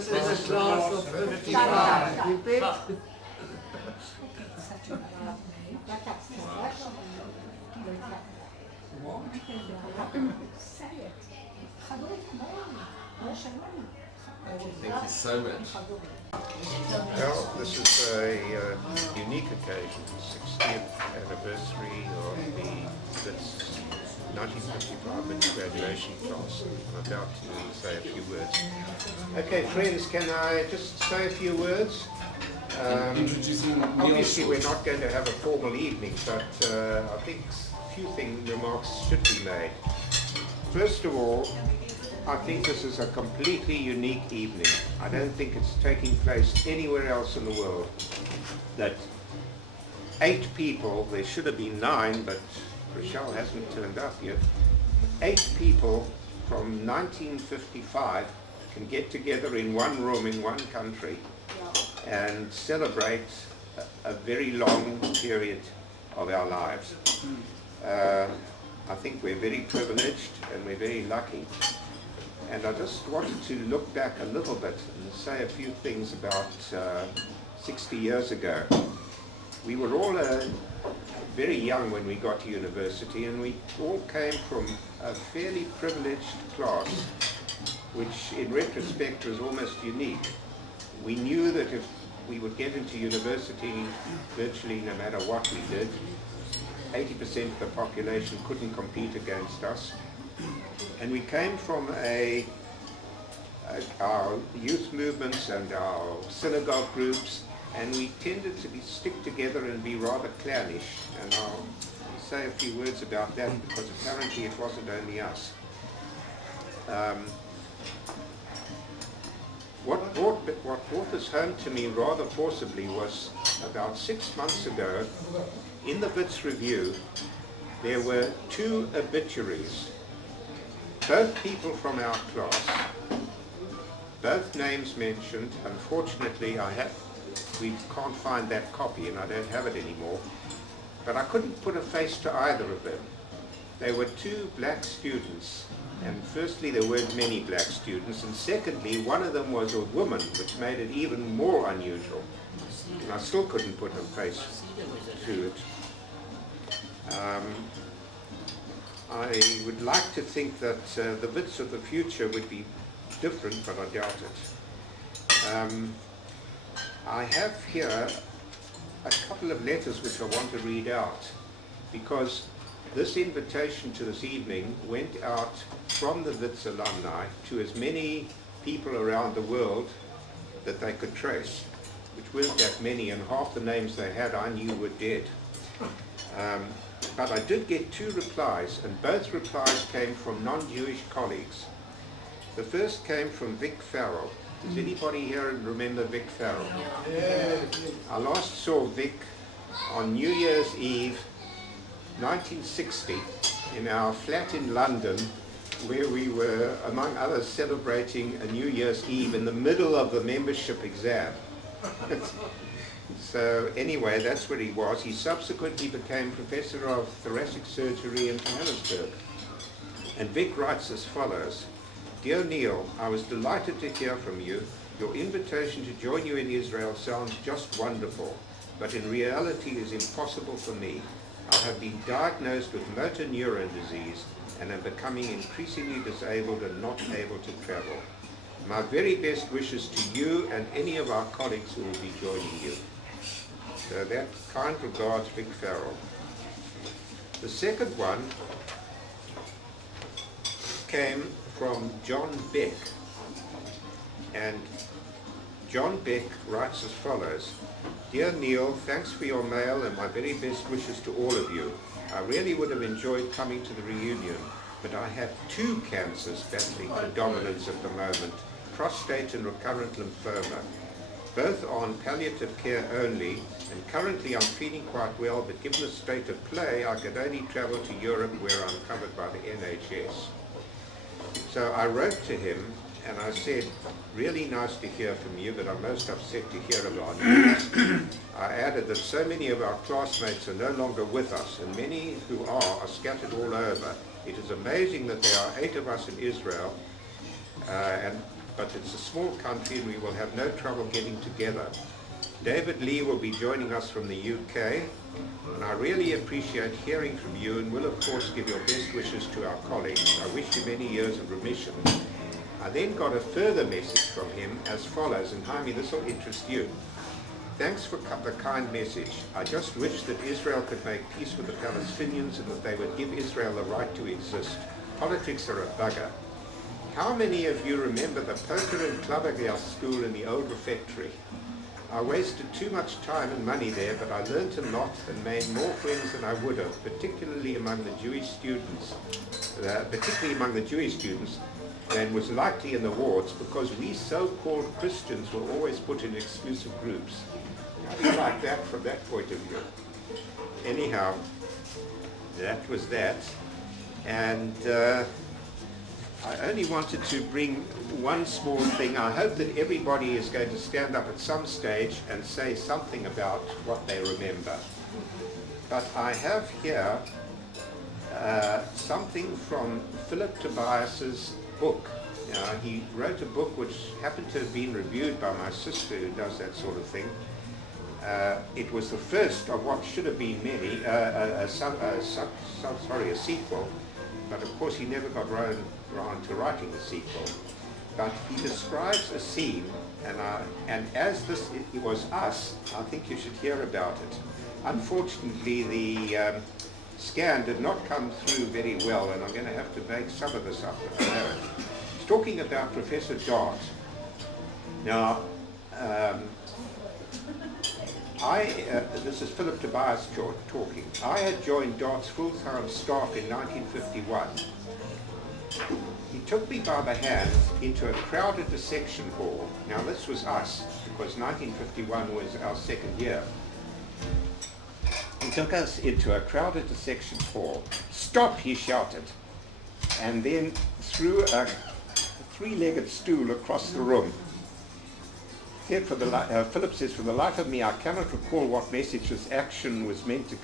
This is a class of 55. Repeat. Thank you so much. Well, this is a unique occasion, 60th anniversary of the Wits 1955 Wits graduation class. I'm about to say a few words. Okay, friends, can I just say a few words? Introducing Obviously, we're not going to have a formal evening, but I think a few remarks should be made. First of all, I think this is a completely unique evening. I don't think it's taking place anywhere else in the world. That 8 people, there should have been 9, but Rochelle hasn't turned up yet. 8 people from 1955 can get together in one room in one country and celebrate a very long period of our lives. I think we're very privileged and we're very lucky. And I just wanted to look back a little bit and say a few things about 60 years ago. We were all very young when we got to university, and we all came from a fairly privileged class, which in retrospect was almost unique. We knew that if we would get into university, virtually no matter what we did, 80% of the population couldn't compete against us. And we came from our youth movements and our synagogue groups, and we tended to stick together and be rather clannish. And I'll say a few words about that, because apparently it wasn't only us. What brought this home to me rather forcibly was about 6 months ago, in the Wits Review, there were 2 obituaries. Both people from our class, both names mentioned. Unfortunately, we can't find that copy and I don't have it anymore, but I couldn't put a face to either of them. They were 2 black students, and firstly there weren't many black students, and secondly one of them was a woman, which made it even more unusual, and I still couldn't put a face to it. I would like to think that the Wits of the future would be different, but I doubt it. I have here a couple of letters which I want to read out, because this invitation to this evening went out from the Wits alumni to as many people around the world that they could trace, which weren't that many, and half the names they had I knew were dead. But I did get 2 replies, and both replies came from non-Jewish colleagues. The first came from Vic Farrell. Does anybody here remember Vic Farrell? Yes. I last saw Vic on New Year's Eve 1960 in our flat in London, where we were, among others, celebrating a New Year's Eve in the middle of the membership exam. So anyway, that's where he was. He subsequently became Professor of Thoracic Surgery in Johannesburg. And Vic writes as follows: Dear Neil, I was delighted to hear from you. Your invitation to join you in Israel sounds just wonderful, but in reality is impossible for me. I have been diagnosed with motor neuron disease and am becoming increasingly disabled and not able to travel. My very best wishes to you and any of our colleagues who will be joining you. So that kind regards, Vic Farrell. The second one came from John Beck, and John Beck writes as follows: Dear Neil, thanks for your mail and my very best wishes to all of you. I really would have enjoyed coming to the reunion, but I have 2 cancers battling predominance at the moment, prostate and recurrent lymphoma. Both are on palliative care only, and currently I'm feeling quite well, but given the state of play, I could only travel to Europe, where I'm covered by the NHS. So I wrote to him and I said, really nice to hear from you, but I'm most upset to hear of our news. I added that so many of our classmates are no longer with us, and many who are scattered all over. It is amazing that there are 8 of us in Israel, but it's a small country and we will have no trouble getting together. David Lee will be joining us from the UK, and I really appreciate hearing from you and will of course give your best wishes to our colleagues. I wish you many years of remission. I then got a further message from him as follows, and Jaime, this will interest you. Thanks for the kind message. I just wish that Israel could make peace with the Palestinians and that they would give Israel the right to exist. Politics are a bugger. How many of you remember the poker and Klaverglas school in the old refectory? I wasted too much time and money there, but I learnt a lot and made more friends than I would have, particularly among the Jewish students. And was likely in the wards because we so-called Christians were always put in exclusive groups. How do you like that from that point of view? Anyhow, that was that. And I only wanted to bring one small thing. I hope that everybody is going to stand up at some stage and say something about what they remember. But I have here something from Philip Tobias's book. He wrote a book which happened to have been reviewed by my sister who does that sort of thing. It was the first of what should have been many, a sequel, but of course he never got around to writing the sequel. But he describes a scene, and as this it was us, I think you should hear about it. Unfortunately, the scan did not come through very well, and I'm going to have to make some of this up. I know it. It's talking about Professor Dart. Now, this is Philip Tobias talking. I had joined Dart's full-time staff in 1951. He took me by the hand into a crowded dissection hall. Now this was us, because 1951 was our second year. He took us into a crowded dissection hall. "Stop," he shouted, and then threw a three-legged stool across the room. Philip says, "For the life of me, I cannot recall what message this action was meant to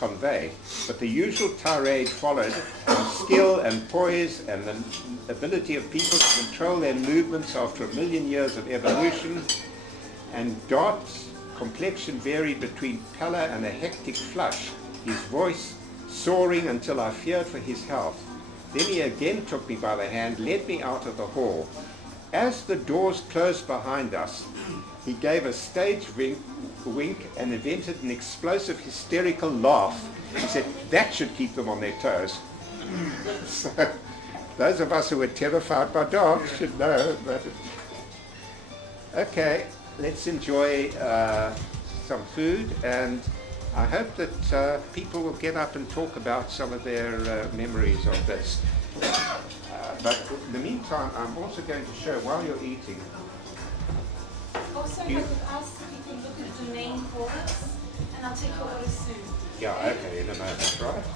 convey, but the usual tirade followed on skill and poise and the ability of people to control their movements after 1,000,000 years of evolution, and Dart's complexion varied between pallor and a hectic flush, his voice soaring until I feared for his health. Then he again took me by the hand, led me out of the hall. As the doors closed behind us, he gave a stage wink and invented an explosive, hysterical laugh. He said, that should keep them on their toes." So, those of us who were terrified by dogs should know about it. Okay, let's enjoy some food, and I hope that people will get up and talk about some of their memories of this. But in the meantime, I'm also going to show, while you're eating... Also, if I could ask if you could look at the name for us, and I'll take your order soon. Yeah, okay, in a moment, right?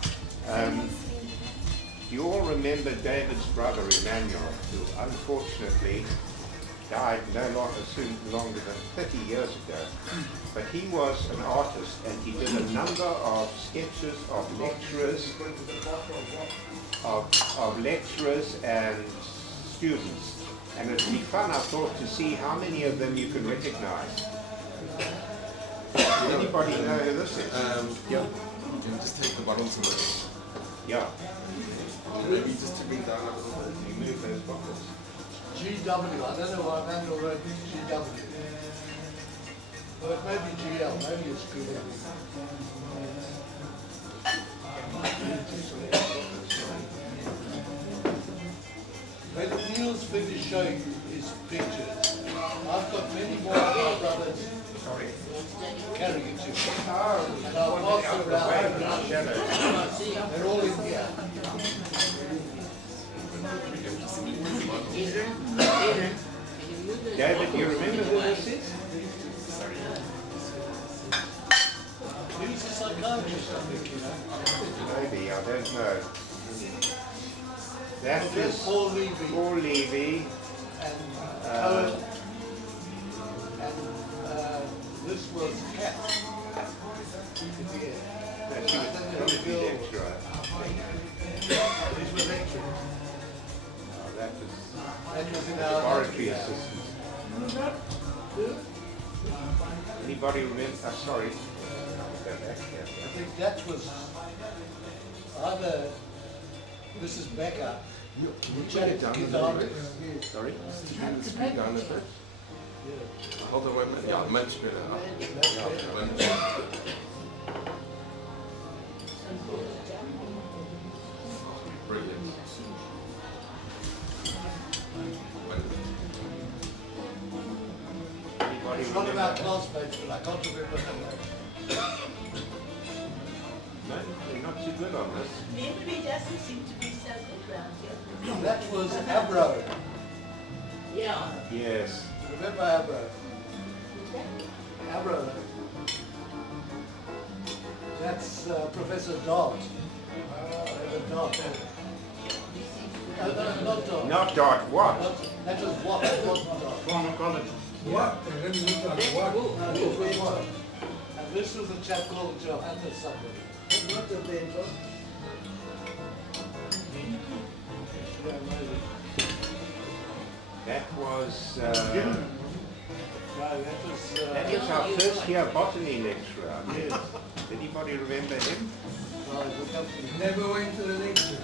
You all remember David's brother Emmanuel, who unfortunately died no longer than 30 years ago. But he was an artist, and he did a number of sketches of lecturers, and students. And it'd be fun, I thought, to see how many of them you can recognize. Does anybody know who this is? Yeah. You can just take the bottles away. Yeah. Maybe just to bring down a little bit. You move those bottles. GW, I don't know why Manuel wrote GW. Well, it may be GL, maybe it's good. When Neil's finished showing his pictures, I've got many more of my brothers carrying it to me. I'll pass them around. They're all in here. David, do you remember who this is? He's a psychiatrist, I think, you know. Maybe, I don't know. That is Paul Levy. Paul Levy. And Cohen. And this was Kat. That she was probably lecturer. These were lecturers. That That was in our laboratory yeah. Anybody remember? Sorry. I think that was either Mrs. Becker, You Jack down a guitar. little bit. Sorry? Turn the speed down a bit. Hold on, wait a minute. Ja, much better. Brilliant. Anybody It's not remember? about classmates, but I can't remember her name. No, you're not too good on this. Memory doesn't seem to be so good round here. That was Abro. Yeah. Yes. Remember Abro? Abro. That's Professor Dart. Dart. No, not Dart. Not Dart, what? That was what? That wasn't Dart. Pharmacology. What? They didn't look like what? No, it was what? And this was a chap called Johannes somebody. Not the paper. Yeah, maybe. That was No, that was our first year botany lecturer. yes. Anybody remember him? Well, it will come to me. Never went to the lecture.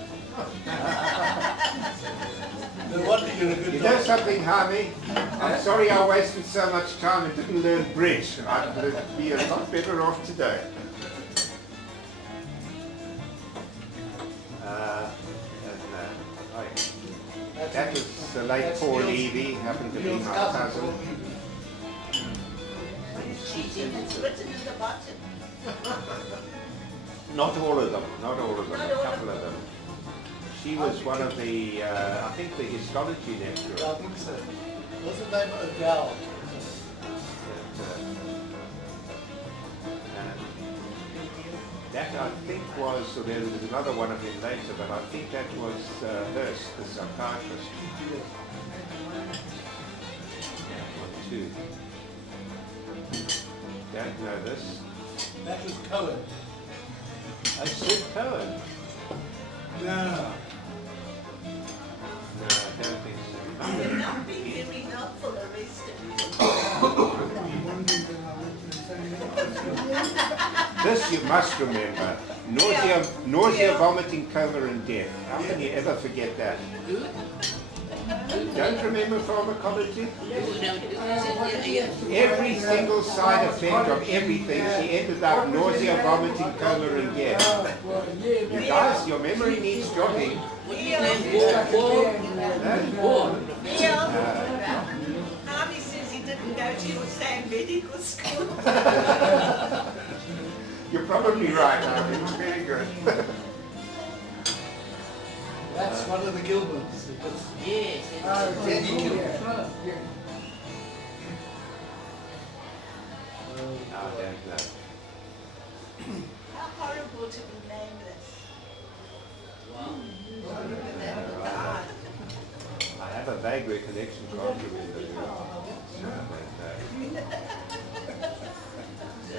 No wonder you're a good You know doctor. something, Jaime? I'm sorry I wasted so much time and didn't learn bridge. I'd be a lot better off today. That was the late That's Paul Neil's- Levy, happened to be Neil's my cousin, cousin. Paul Levy. Cheating, it's written in the bottom. Not all of them, not all of them, Not a all of couple of them. She was one of the, I think the histology Yeah, I lecturer. think so. What's the name? O'Dowd. That I think was, so there was another one of him later, but I think that was Hurst, the psychiatrist. That one too. Don't know this. That was Cohen. I said Cohen. No. No, I don't think so. You're not being very helpful, the rest of you. One thing that I went to the same This you must remember. Nausea, vomiting, coma and death. How can you ever forget that? Don't remember pharmacology? Every single side effect of everything, she ended up nausea, vomiting, coma and death. You guys, your memory needs jogging. Yeah. Harvey says he didn't go to your same medical school. You're probably right, Harvey. Very good. That's one of the Gilberts. Yes. Teddy Gilbert. I don't know. How horrible to be nameless. I have a vague recollection, can't remember who. So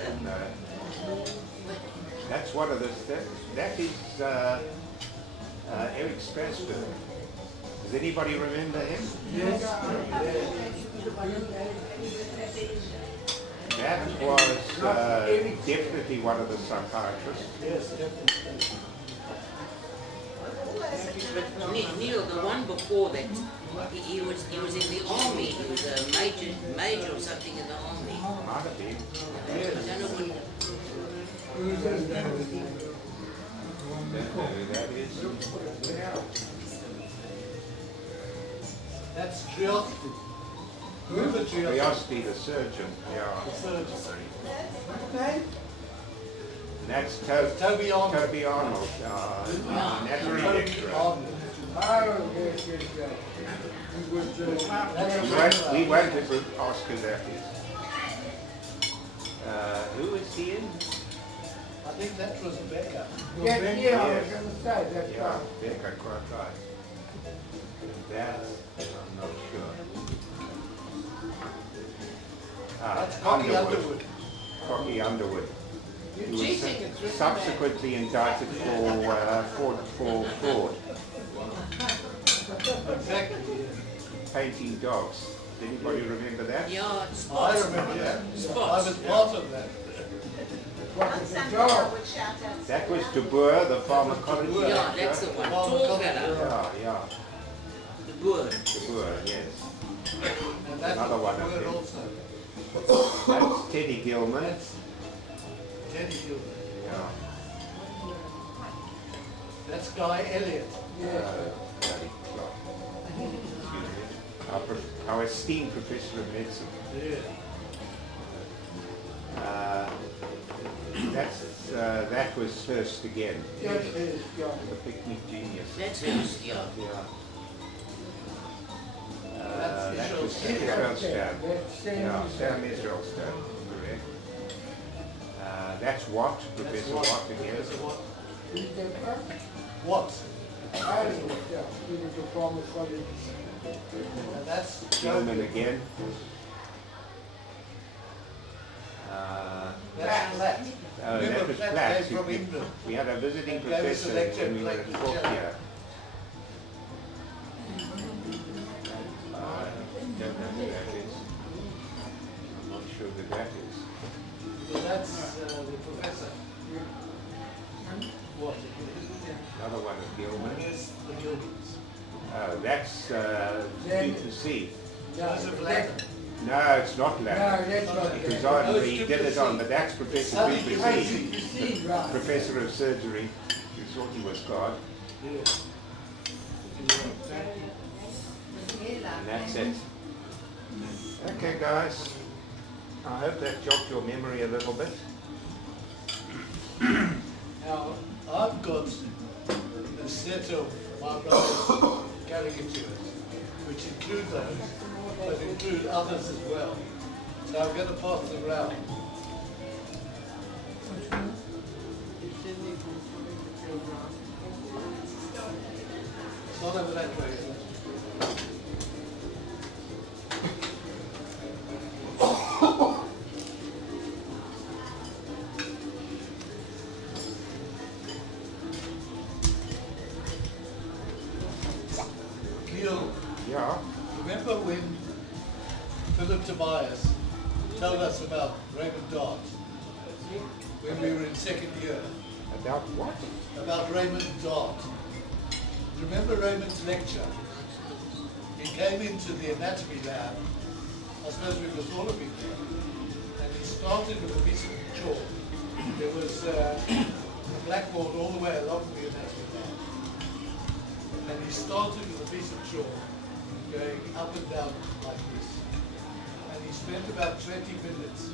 I don't know. That's one of the, that is Eric Strasberg. Does anybody remember him? Yes. That was definitely one of the psychiatrists. Yes, definitely. Neil, the one before that, he was in the army. He was a major or something in the army. Might have been. I don't know what. Who's this guy? Don't know who that is. That's Triosty. Remember Triosty? Curiosity, the surgeon. Yeah. The surgeon. And that's Toby Arnold. Toby Arnold, anatomy Toby lecturer. Arnold. Oh, yes, yes, yes. He was, We won't ever ask who that is. Who is he in? I think that was Becca. yeah, I was Yes. gonna say, that's Yeah, right. Becca, quite right. That, I'm not sure. That's Cocky Underwood. Cocky Underwood. Who was cheating, it's written subsequently indicted for fraud, Exactly. painting dogs. Anybody remember that? Yeah, it's I spots. remember that. Spots. I was part of that. On Sunday I would shout out. That was De Boer, the pharmacology Yeah, lecturer. that's the one. Well, Tall the fella. Yeah, The Boer. De Boer, yes. And that's Another one the of word them. also. That's Teddy Gilman. That's Teddy Gilman. Yeah. That's Guy Elliott. Bloody clock. Excuse me. Our esteemed professor of medicine. Yeah. That was first again. Yes, yes, yeah. The picnic genius. That's his, yeah. Yeah. That's That was Israel Israel That's Sam Yeah, Israel. Sam Israel Stone, correct. That's Watt, Professor Watt again. Professor Watt. Who's that from? What? Ireland, yeah. He was a pharmacologist. And that's Gilman Joe. again. That's Platt. That Remember, was Platt Platt. came from England. We had a visiting Gave us a professor lecture when we were at at Blackwood Scotia. Chapel. I don't know who that is. I'm not sure who that is. So that's the professor. What? Another one of Gilman. Yes, the Gilmans. That's to see. Joseph Latham. No, it's not No, Latin. that's not It was that. on, he did it on, but that's Professor Sonny Duplessis, See, right. Professor of Surgery, who thought he was God. Yeah. And that's it. Okay, guys. I hope that jogged your memory a little bit. Now, I've got a set of my brother's caricatures, which include those, but include others as well. So I'm going to pass them around. It's not over that way, is it? Neil, Yeah. remember when Philip Tobias told us about Raymond Dart when we were in second year? About what? About Raymond Dart. Remember Raymond's lecture? He came into the anatomy lab, I suppose we was all of it there, and he started with a piece of chalk. There was a blackboard all the way along the anatomy lab. And he started with a piece of chalk, going up and down like this. And he spent about 20 minutes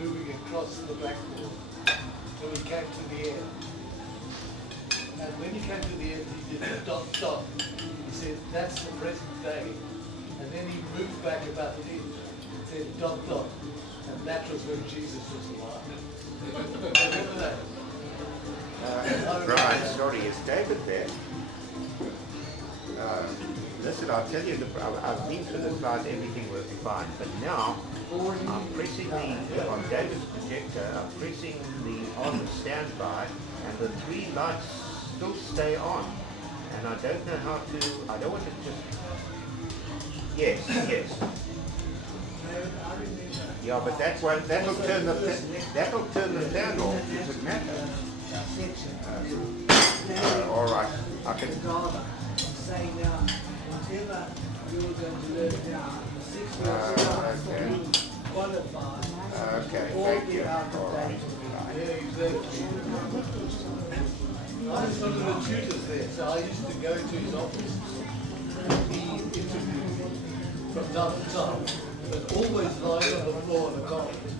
moving across the blackboard till he came to the end. And when he came to the end, he did a dot dot. He said, that's the present day. And then he moved back about an inch and said dot dot. And that was when Jesus was alive. Remember that? Brian, sorry, is David there? Listen, I'll tell you, I've been through the slides, everything was fine, but now I'm pressing on David's projector, I'm pressing on the standby, and the three lights still stay on. And I don't know how to, I don't want to just, yes. Yeah, but that one, that'll turn the fan off, does it matter? All right, I can, Saying now, whatever you're going to learn now, 6 months okay. qualify, Okay, all thank be you. out All of right. date. Yeah, exactly. I was one of the tutors there, so I used to go to his office. He interviewed me from time to time, but always lying on the floor in the corridor.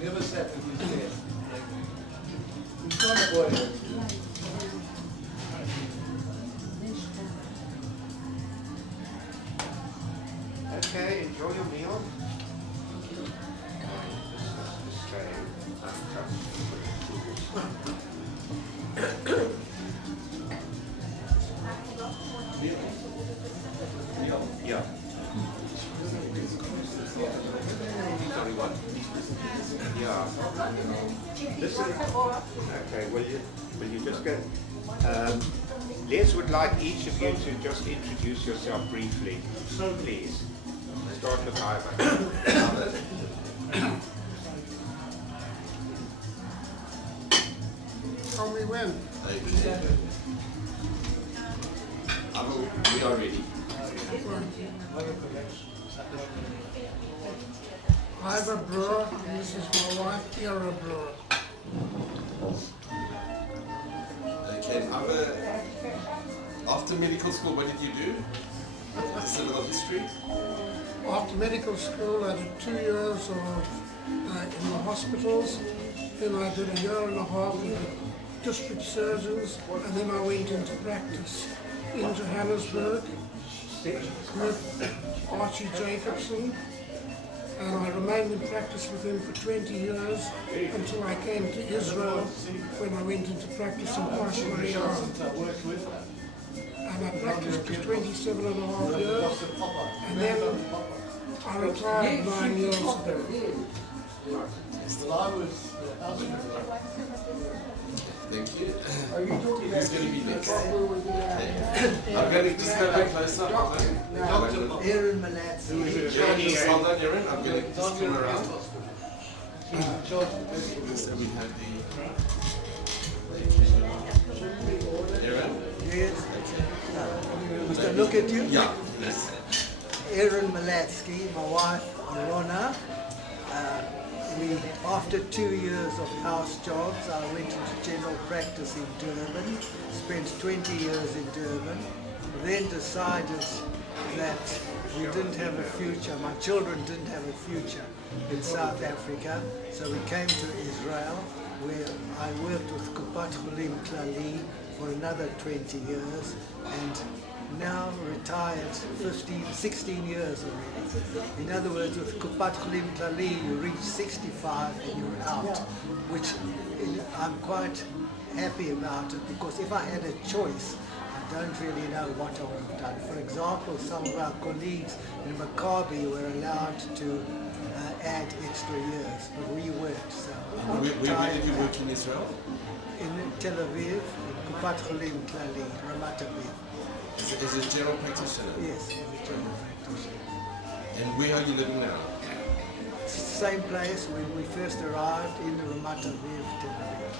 He never sat at his desk. He's kind of boy. Okay, enjoy your meal. Yeah. Sorry, what? Yeah. Listen. Okay, will you just go? Les would like each of you to just introduce yourself briefly, please. start with Ivan. Tell me when. Okay. We are ready. I'm a brewer, and this is my wife, you're a brewer. Okay, after medical school, what did you do? Just a little history. After medical school, I did 2 years of in the hospitals. Then I did a year and a half with the district surgeons, and then I went into practice in Johannesburg with Archie Jacobson. And I remained in practice with him for 20 years until I came to Israel when I went into practice in Pashmaria. And I practiced for 27 and a half years, and then I retired 9 years ago. Well, I was Thank you. Who's going to be next? I'm going to just go a bit closer. Aaron Malatsky. Just hold on, Aaron. I'm going to just come around. So we have the... Aaron? Yes. Must I look at you? Yeah. Yes. Aaron Malatsky, my wife, Rona. After 2 years of house jobs, I went into general practice in Durban, spent 20 years in Durban, then decided that we didn't have a future, my children didn't have a future in South Africa, so we came to Israel, where I worked with Kupat Cholim Klali for another 20 years, and now retired 16 years already. In other words, with Kupat Cholim Klali, you reach 65 and you're out, which I'm quite happy about it, because if I had a choice, I don't really know what I would have done. For example, some of our colleagues in Maccabi were allowed to add extra years, but we weren't. So Where did you work in Israel? in Tel Aviv, in Kupat Cholim Klali, Ramat Aviv. As a general practitioner? Yes, as a general practitioner. And where are you living now? Same place when we first arrived in Ramat Aviv, Tel Aviv.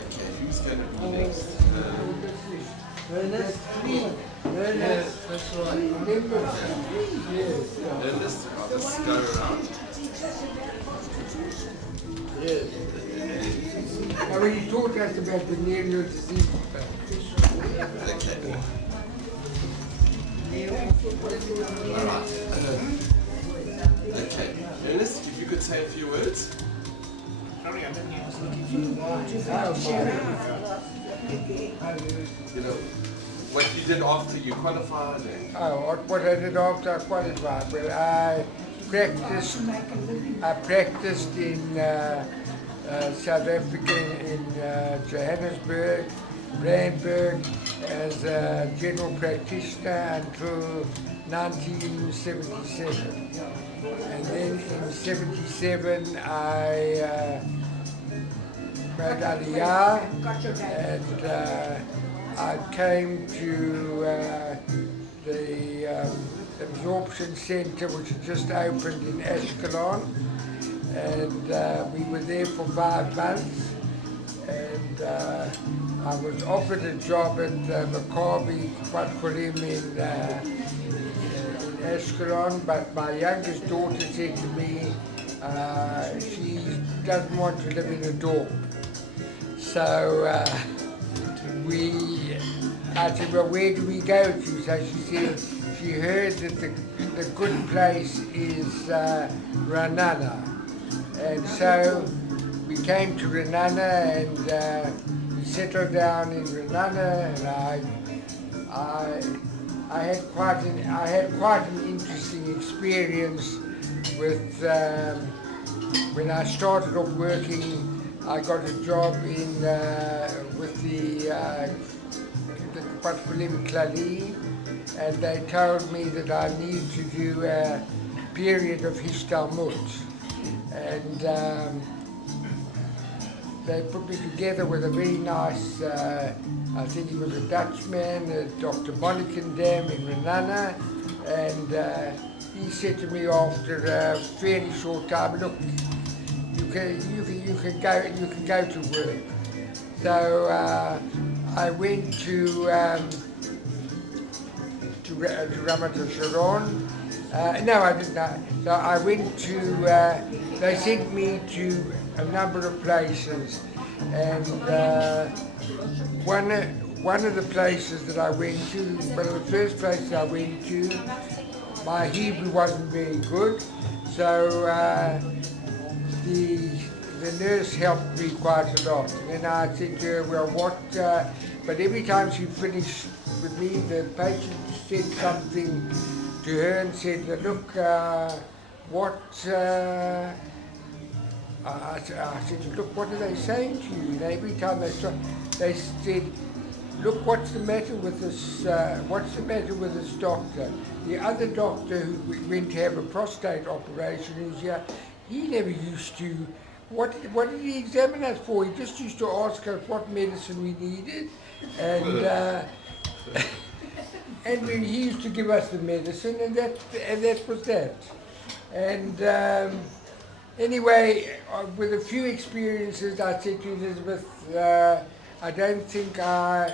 Okay, who's going to be next? Ernest? Yes, that's right. Ernest, I'll just go around. Yes. Now, when you taught us about venereal disease, Okay. Alright. Okay. Ernest, if you could say a few words. Sorry, I didn't hear. You know, what you did after you qualified and... what I did after I qualified, well, I practiced in South Africa, in Johannesburg, Randburg, as a general practitioner until 1977. And then in 77 I made Aliyah, and I came to the absorption centre, which had just opened in Ashkelon, and we were there for 5 months, and I was offered a job at Maccabi Kupat Cholim in Ashkelon, but my youngest daughter said to me she doesn't want to live in a dorm. So I said, well, where do we go to? So she said she heard that the good place is Ranana. And so we came to Ranana, and we settled down in Ranana, and I had quite an interesting experience with when I started off working. I got a job in with the Kupat Cholim Klali, and they told me that I need to do a period of Hishtalmut, and they put me together with a very nice, I think he was a Dutchman, Dr. Monnikendam in Renana, and he said to me after a fairly short time, look, you can go to work. So I went to Ramat Sharon. No, I didn't know. So I went to, they sent me to a number of places, and one of the places that I went to, one of the first places I went to, my Hebrew wasn't very good, so the nurse helped me quite a lot. And then I said to her, well, what, but every time she finished with me, the patient said something to her and said, look, what, I said, look, what are they saying to you? And every time they said, look, what's the matter with this, doctor? The other doctor who went to have a prostate operation who's here, he never used to, what did he examine us for? He just used to ask us what medicine we needed, and and he used to give us the medicine, and that was that. And anyway, with a few experiences, I said to Elizabeth, I don't think I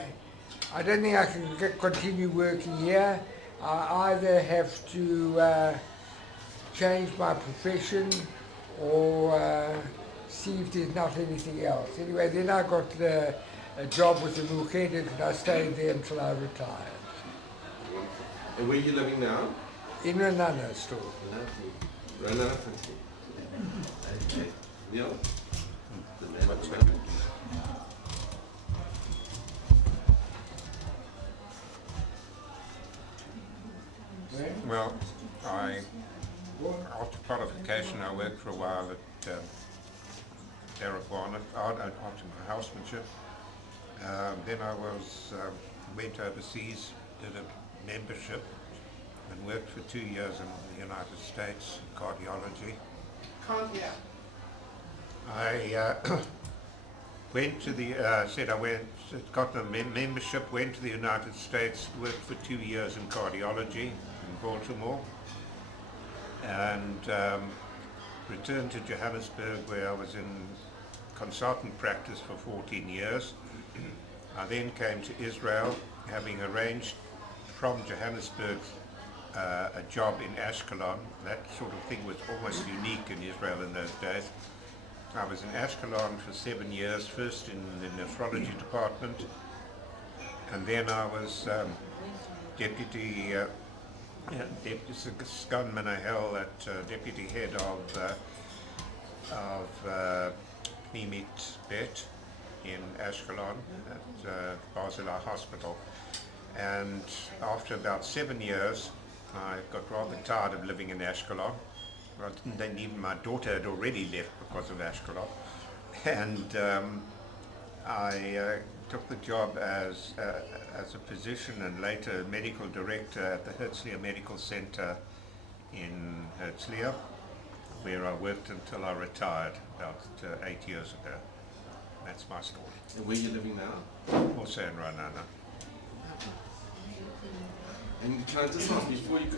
can continue working here. I either have to change my profession or see if there's not anything else. Anyway, then I got a job with the Mukedet, and I stayed there until I retired. And where are you living now? In Renana store. Renana, okay. Neil? What's that? Well, after qualification, I worked for a while at Baragwana, after my housemanship. Then I went overseas, did a membership, and worked for 2 years in the United States, cardiology. I went to the, got a membership, went to the United States, worked for 2 years in cardiology in Baltimore, and returned to Johannesburg, where I was in consultant practice for 14 years. I then came to Israel, having arranged from Johannesburg a job in Ashkelon. That sort of thing was almost unique in Israel in those days. I was in Ashkelon for 7 years, first in the nephrology department, and then I was deputy Skan Menahel at deputy head of Pnimit Bet in Ashkelon at Barzilai Hospital. And after about 7 years, I got rather tired of living in Ashkelon. I didn't even, my daughter had already left because of Ashkelon. And I took the job as a physician and later medical director at the Herzliya Medical Center in Herzliya, where I worked until I retired about 8 years ago. That's my story. And where are you living now? Also in Ranana. And can I just ask, before you,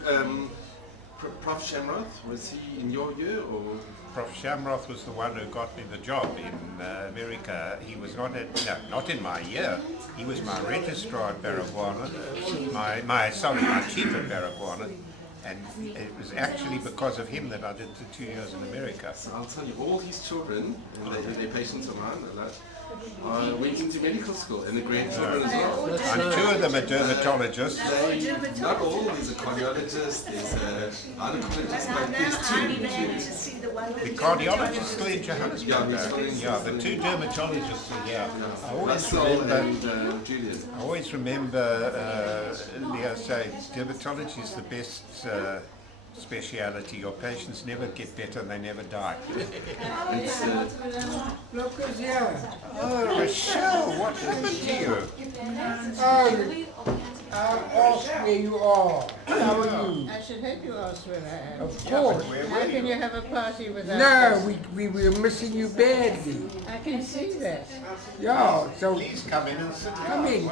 Prof. Shamroth, was he in your year or? Prof. Shamroth was the one who got me the job in America. He was not not in my year. He was my registrar at Baragwana, my chief at Baragwana, and it was actually because of him that I did the 2 years in America. So I'll tell you, all his children, and they're patients of mine, went into medical school, and the grandchildren as well. And 2 of them are dermatologists. Not all, there's a cardiologist, there's a gynecologist, but there's 2. The cardiologist is still in Johannesburg. Yeah, the 2 dermatologists are here. I always remember Leo saying dermatology is the best speciality. Your patients never get better and they never die. Look who's here. Oh, Rochelle, what happened to you? Ask where you are. How are you? I should hope you asked where I am. Of course. How can you have a party without No, we were missing you badly. I can see that. Yeah, so Please come in and sit down. come in.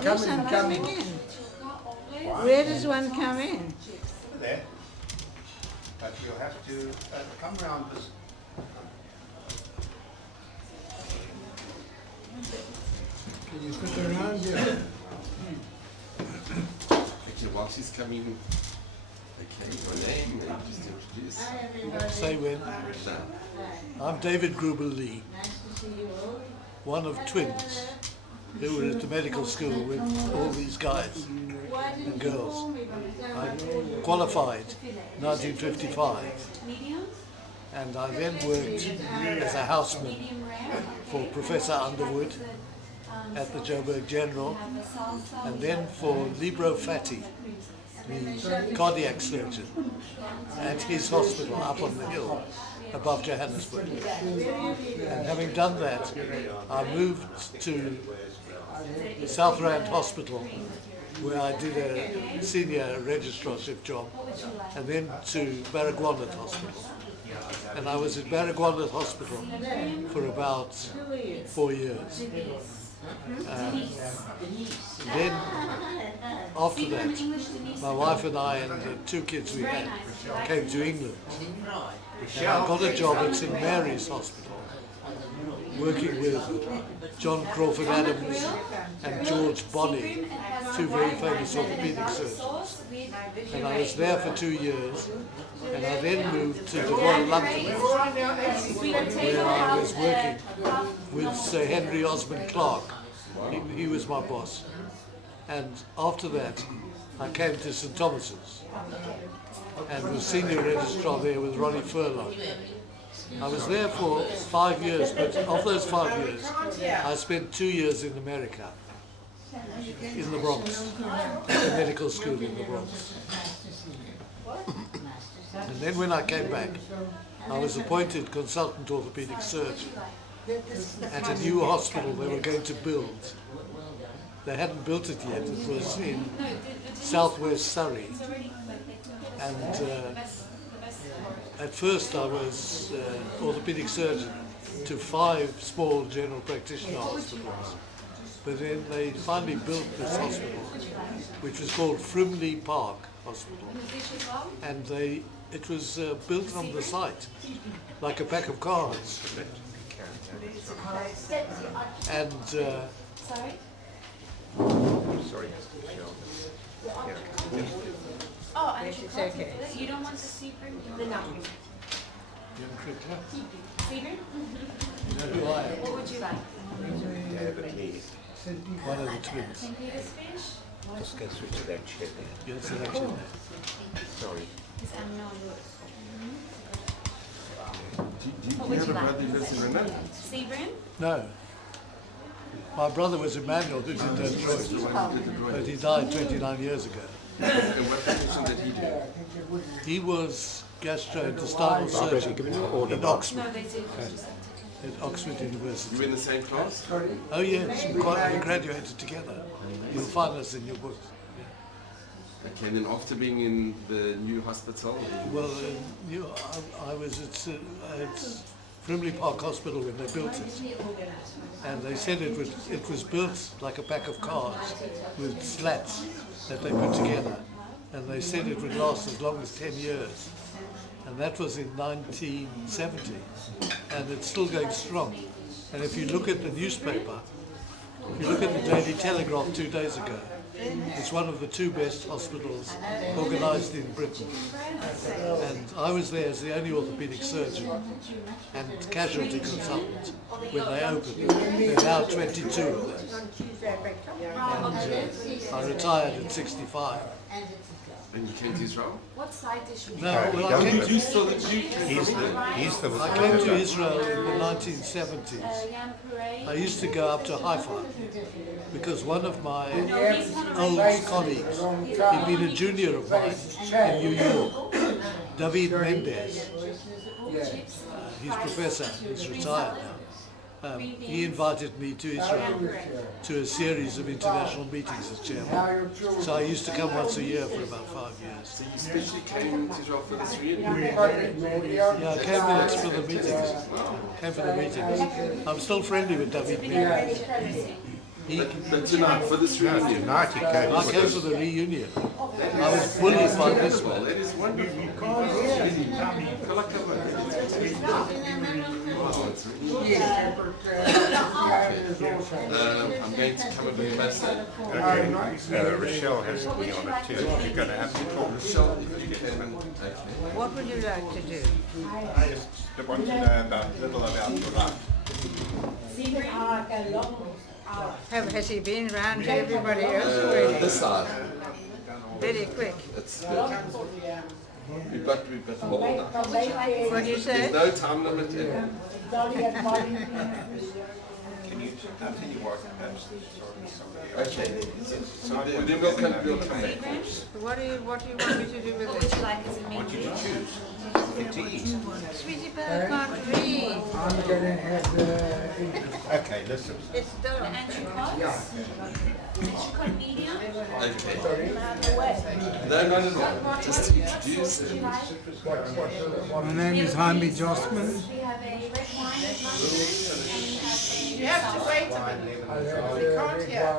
Coming in. Where does one come in? there, but you'll have to come round this. Can you fit around here? Okay, while she's coming, okay, your name and just introduce. Say when. I'm David Gruber Lee, one of twins who were at the medical school with all these guys and girls. I qualified in 1955 and I then worked as a houseman for Professor Underwood at the Joburg General and then for Libro Fatti, the cardiac surgeon, at his hospital up on the hill above Johannesburg. And having done that, I moved to South Rand Hospital, where I did a senior registrarship job, and then to Baragwanath Hospital. And I was at Baragwanath Hospital for about 4 years. Then, after that, my wife and I and the 2 kids we had came to England. And I got a job at St Mary's Hospital, working with John Crawford Adams and George Bonney, 2 very famous orthopedic surgeons. And I was there for 2 years, and I then moved to the Royal London, where I was working with Sir Henry Osmond Clark. He was my boss. And after that, I came to St Thomas's and was senior registrar there with Ronnie Furlong. I was there for 5 years, but of those 5 years, I spent 2 years in America, in the Bronx, at the medical school in the Bronx. And then when I came back, I was appointed consultant orthopedic surgeon at a new hospital they were going to build. They hadn't built it yet. It was in southwest Surrey. And at first I was orthopedic surgeon to 5 small general practitioner hospitals. But then they finally built this hospital, which was called Frimley Park Hospital. And it was built on the site, like a pack of cards. And Sorry, Oh, and It's okay. you don't want the Sebring? The number. Sebring? What would you like? one of the twins. St. Peter's fish? Just go through to that chair there. Yes, actually. Sorry. Because I'm not good. Do you have a brother who lives in London? Sebring? No. My brother was Emmanuel, who did Detroit, but he died 29 years ago. And what profession did he do? He was gastrointestinal surgeon in Oxford, No, they did. at Oxford You University. were in the same class? Oh yes, we graduated together. You'll find us in your books. Okay, and then after being in the new hospital, Well, I was at Frimley Park Hospital when they built it, and they said it was built like a pack of cards with slats that they put together, and they said it would last as long as 10 years, and that was in 1970, and it's still going strong. And if you look at the newspaper, if you look at the Daily Telegraph 2 days ago, it's one of the 2 best hospitals organised in Britain. And I was there as the only orthopaedic surgeon and casualty consultant when they opened. There are now 22 of them. And I retired at 65. and you came to Israel? What side dish would you No, like? well, I came You saw that you He's the I came to Israel in the 1970s. Yam puree? I used to go up to Haifa because one of my No, he's kind of old colleagues, he'd been a junior of mine in New York, David Mendez. He's professor, he's retired now. He invited me to Israel to a series of international meetings as chairman. So I used to come once a year for about 5 years. You especially came to Israel for this reunion? Yeah, I came there for the meetings. Came for the meetings. I'm still friendly with David Mendez. But tonight, for this reunion, Tonight he came I came for the reunion. I was bullied by this man. that is wonderful. I'm going to come a bit closer. Okay, Rochelle has to be on it too. You're going to have to talk. Rochelle, if you can. Okay. What would you like to do? I just want to know a little about your life. Has he been around to everybody else already? This side. Very quick. It's good. We've got more now. What do you say? There's no time limit in. Can you, I'll tell you what, perhaps somebody else. Okay. Then we'll come back. What do you want me to do with it? I want you to choose. Get to eat. Sweetie pie can't read. I'm going to have the... Okay, listen. It's done. Okay. No. Just to introduce them. My name is Jaime Josman. You have to wait a minute. We can't hear.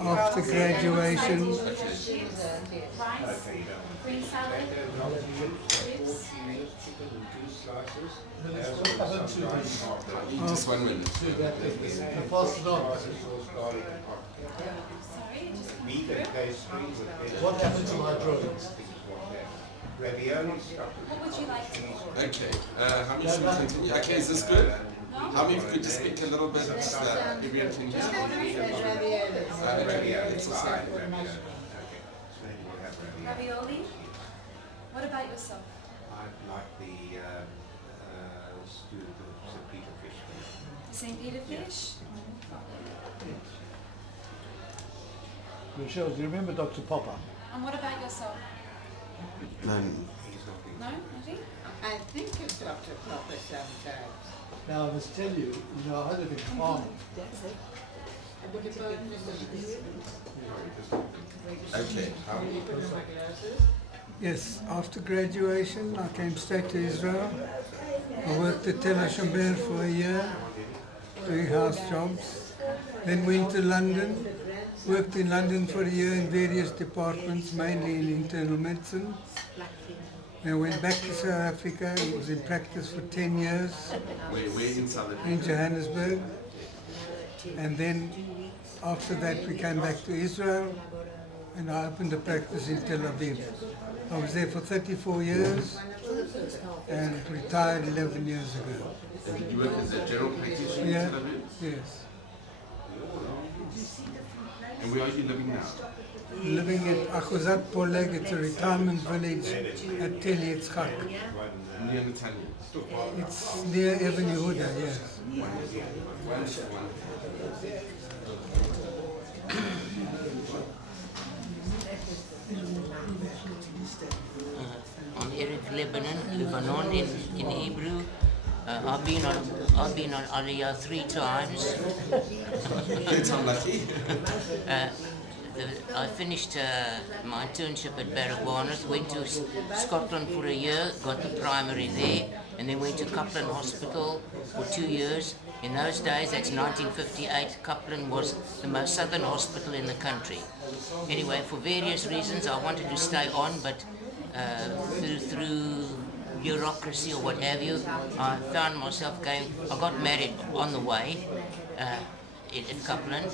After graduation, Green salad, ribs. Just 1 minute. Pass it on. Sorry, just What happened to my drawings? what would you like to do? Okay. How many should we continue? Okay, is this good? How many could just speak a little bit? Everyone can hear. Okay, it's also. Ravioli? What about yourself? I'd like the stew, the St. Peter fish. St. Peter fish? Rochelle, do you remember Dr. Popper? And what about yourself? No. No? Nothing? I think it's Dr. Popper sometimes. Now I must tell you, I live in farming. Okay. yes, after graduation, I came straight to Israel. I worked at Tel HaShomer for a year, doing house jobs. Then went to London, worked in London for a year in various departments, mainly in internal medicine. Then went back to South Africa. I was in practice for 10 years Where in South Africa? in Johannesburg. And then after that we came back to Israel and I opened a practice in Tel Aviv. I was there for 34 years and retired 11 years ago. And did you work as a general practitioner Yeah, in Tel Aviv? yes. And where are you living now? Living at Achuzat Poleg, it's a retirement village at Tel Yitzchak. Near Netanya. It's near Even Yehuda, yes. I'm Eric Lebanon in Hebrew. I've been on Aliyah 3 times. Good, I'm lucky. I finished my internship at Baragwanath, went to Scotland for a year, got the primary there, and then went to Kaplan Hospital for 2 years. In those days, that's 1958, Kaplan was the most southern hospital in the country. Anyway, for various reasons, I wanted to stay on, but through bureaucracy or what have you, I found myself I got married on the way. In Kaplan.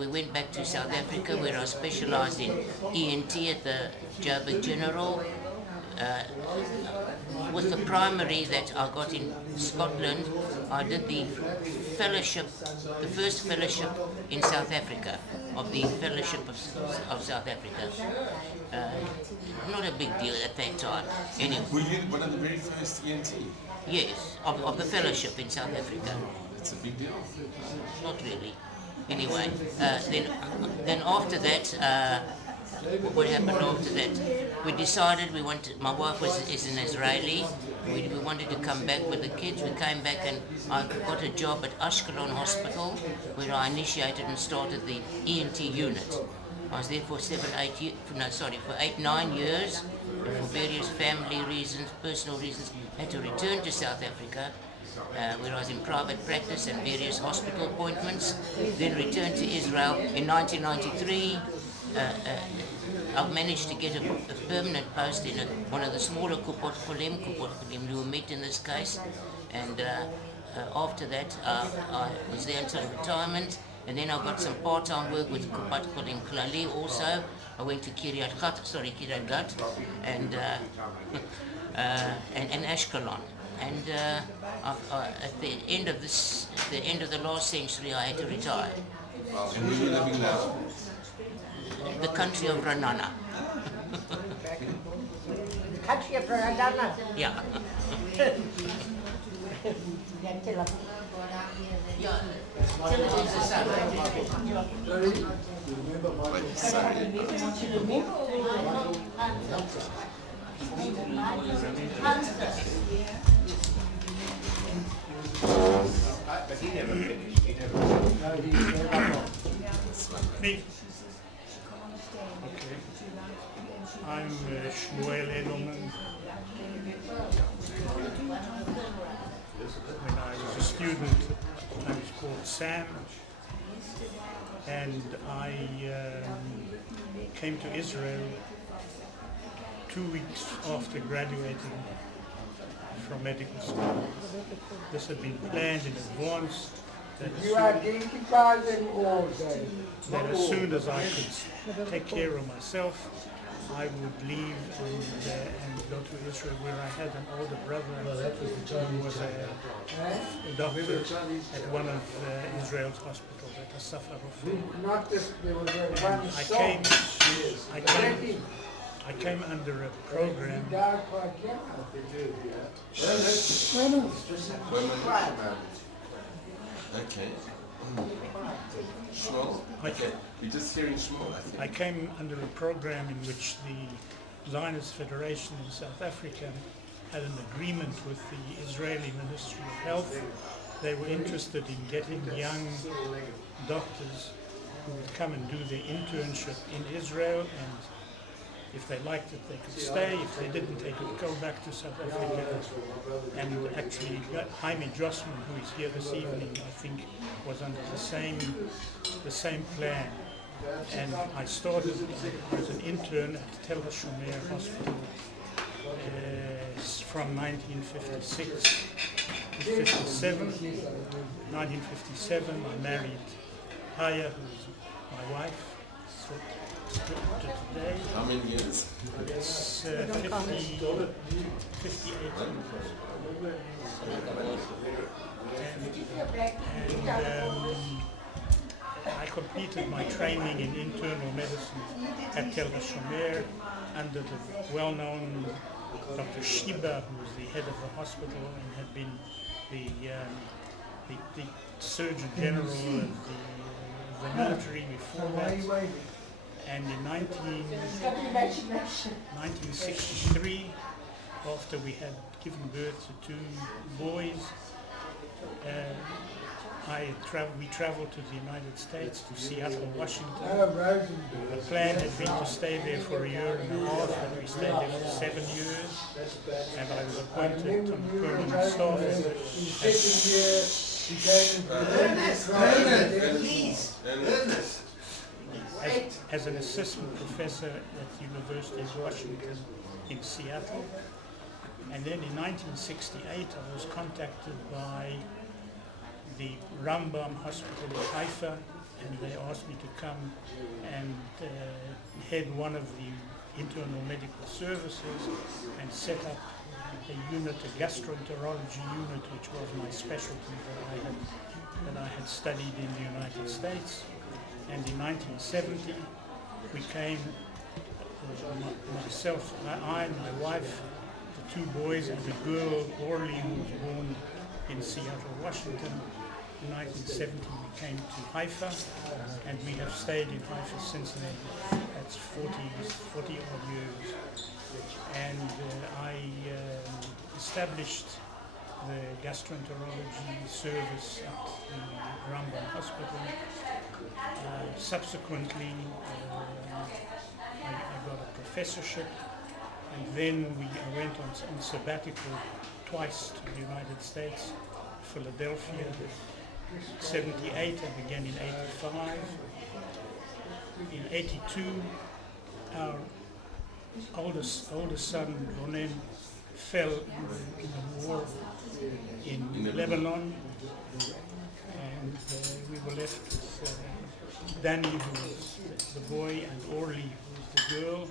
We went back to South Africa where I specialized in ENT at the Joburg General. With the primary that I got in Scotland, I did the fellowship, the first fellowship in South Africa, of the Fellowship of South Africa. Not a big deal at that time. Anyway. Were you one of the very first ENT? Yes, of the fellowship in South Africa. It's a big deal. Not really. Anyway, then after that, what happened after that? We decided my wife is an Israeli. We wanted to come back with the kids. We came back and I got a job at Ashkelon Hospital where I initiated and started the ENT unit. I was there for 8, 9 years. for various family reasons, personal reasons, had to return to South Africa, where I was in private practice and various hospital appointments. Then returned to Israel in 1993. I've managed to get a permanent post in one of the smaller Kupot Cholim, we will meet in this case, and after that I was there until retirement, and then I got some part-time work with Kupot Cholim Klali also. I went to Kiryat Gat and Ashkelon. And at the end of the last century, I had to retire. And where are you living now? The country of Ranana. Country of Ranana. Yeah. But he never finished. He never Me. Okay. I'm Shmuel Edelman. When I was a student, I was called Sam, and I came to Israel 2 weeks after graduating from medical school. This had been planned in advance. You identify them all, then? That as soon as I could take care of myself, I would leave and go to Israel, where I had an older brother who was a doctor at one of Israel's hospitals at the Safarov. Not just there was one I came under a program. Okay. Shmuel? Okay. We're just hearing Shmuel, I think. I came under a program in which the Zionist Federation in South Africa had an agreement with the Israeli Ministry of Health. They were interested in getting young doctors who would come and do their internship in Israel, and if they liked it, they could stay. If they didn't, they could go back to South Africa. And actually, Jaime Jossman, who is here this evening, I think, was under the same plan. And I started as an intern at Tel HaShomer Hospital from 1956 to 57. 1957, I married Haya, who's my wife. Today. How many years? It's 58 and I completed my training in internal medicine at Tel HaShomer under the well-known Dr. Shiba, who was the head of the hospital and had been the Surgeon General of the military before that. And in 1963, after we had given birth to 2 boys, we traveled to the United States, to Seattle, Washington. The plan had been to stay there for 1.5 years, and we stayed there for 7 years. And I was appointed on permanent staff as an assistant professor at the University of Washington in Seattle. And then in 1968 I was contacted by the Rambam Hospital in Haifa, and they asked me to come and head one of the internal medical services and set up a unit, a gastroenterology unit, which was my specialty that I had studied in the United States. And in 1970, we came, myself, I and my wife, the 2 boys, and the girl, Orly, who was born in Seattle, Washington. In 1970, we came to Haifa, and we have stayed in Haifa since then. That's 40 odd years. And I established the gastroenterology service at the Rambam Hospital. Subsequently, I got a professorship And then I went on sabbatical twice to the United States, Philadelphia, 78, I began in 85. In 82, our oldest son, Ronen, fell in the war in Lebanon, and we were left with Danny, who was the boy, and Orly, who was the girl.